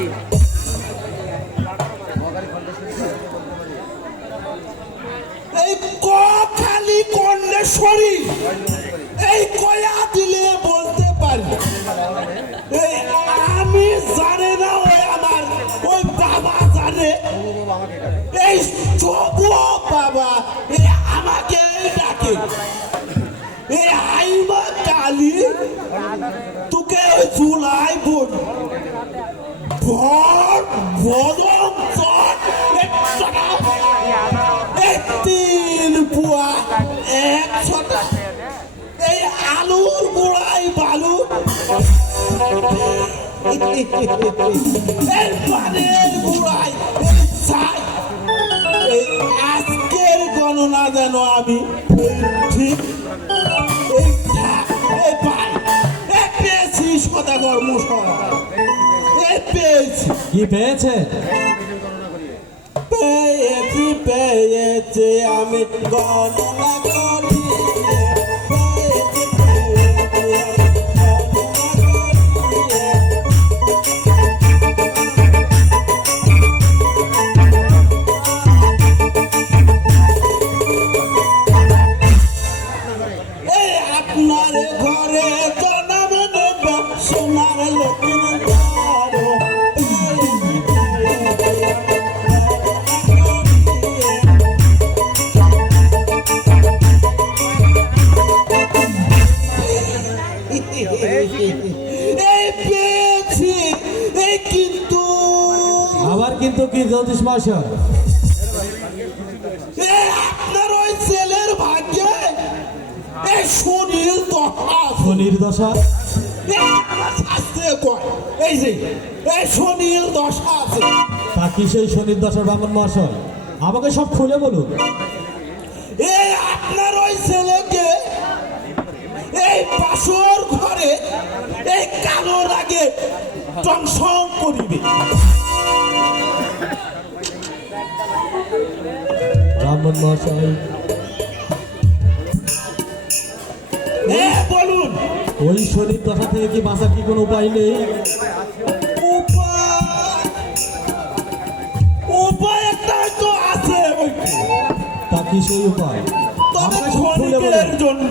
এই খালি কন্যেশ্বরী এই কয়া দিলে বলতে পারি। এই আমি জানে না ওই আমার, ওই বাবা জানে। এই তবু বাবা এই আমাকে ডাকে। এই আইমা কালি, তোকে জুলাই বোন ভর এই তিন পুয়া টাকা এই আলুর গোড়াই বালু। এই পানের এই আজকের গণনা যেন আমি ঠিক পাই। পেয়েছি সদাগর মুসল এই পেয়েছি কি পেয়েছে? পেয়েছি পেয়েছি আমি গণনা করি জ্যোতিষ আপনার ওই ছেলের ভাগ্যে এই সুনীল দশা এই যে সুনীল দশা আছে। তা কি সেই শনির দশার বামন মহাশয়? আমাকে সব খুলে বলুন। এই আপনার ওই ছেলেকে এই পাশর ঘরে এই কালোর আগে টংসং করিবে। ব্রাহ্মণ মহাশয় বলুন। ওই শনির দশা থেকে কি বাঁচার কি কোনো উপায় নেই? উপায়। একটা তো আছে তা কি সেই উপায়? তবে ক্ষণিকের জন্য।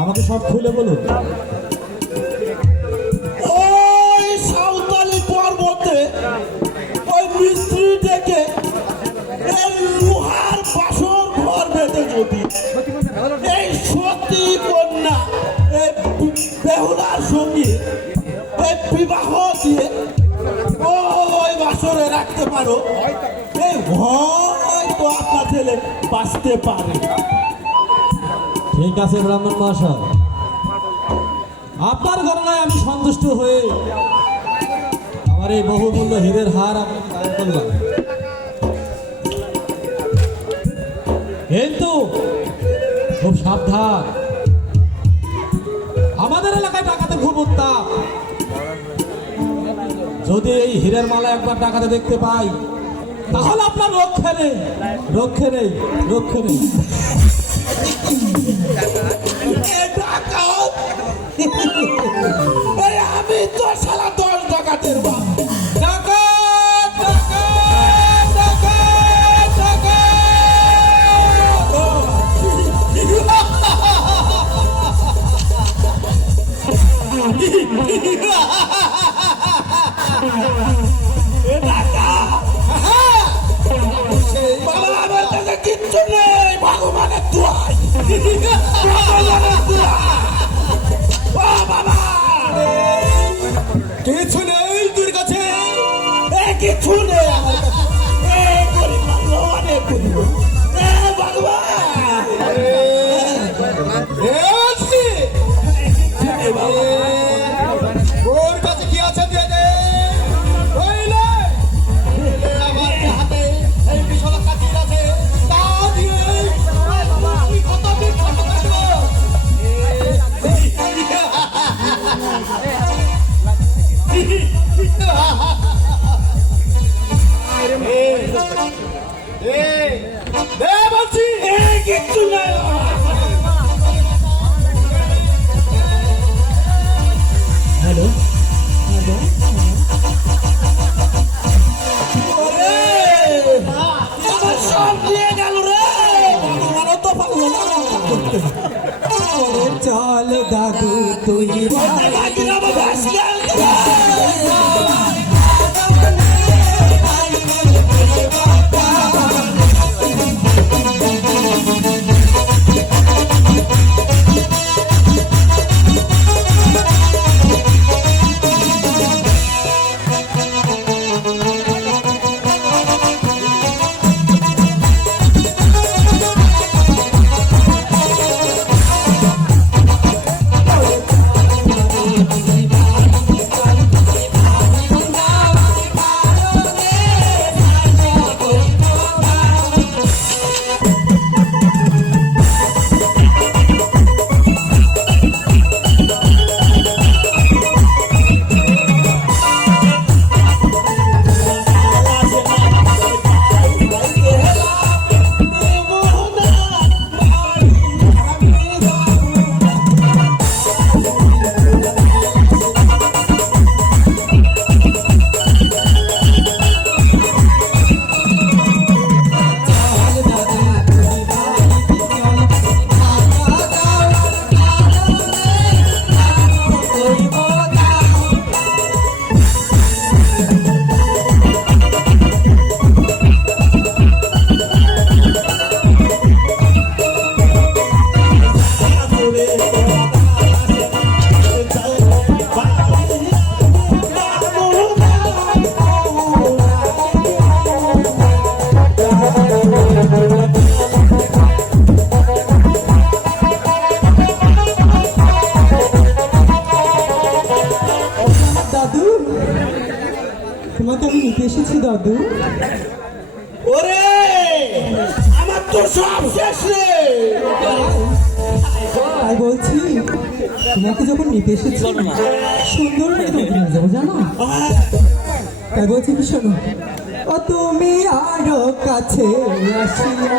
আমাকে সব খুলে বলুন। বিবাহ দিয়ে ওই বাসরে রাখতে পারো। এই হয়তো আপনার ছেলে বাঁচতে পারে। ঠিক আছে, ব্রাহ্মণ মহাশয়। আপনার গণনায় আমি সন্তুষ্ট হয়ে আমার এই বহুমূল্য হীরের হার আমি দান করলাম। কিন্তু খুব সাবধান। আমাদের এলাকায় ডাকাতে খুব উত্তাপ। যদি এই হীরের মালা একবার টাকাতে দেখতে পাই, তাহলে আপনার রক্ষে নেই রক্ষে নেই রক্ষে নেই। Amiga! বলছি কিচ্ছু না হ্যালো সব দিয়ে গেল রে তো পারল না চল দাদু তুই বাবা নিতে এসেছি দাদু। ওরে আমার তো সব শেষ রে। তাই বলছি তোমাকে যখন নিতে এসেছি সুন্দর মেয়ে তোমাকে নিয়ে যাব জানো? তাই বলছি কি শোনো ও তুমি আরও কাছে আসিয়া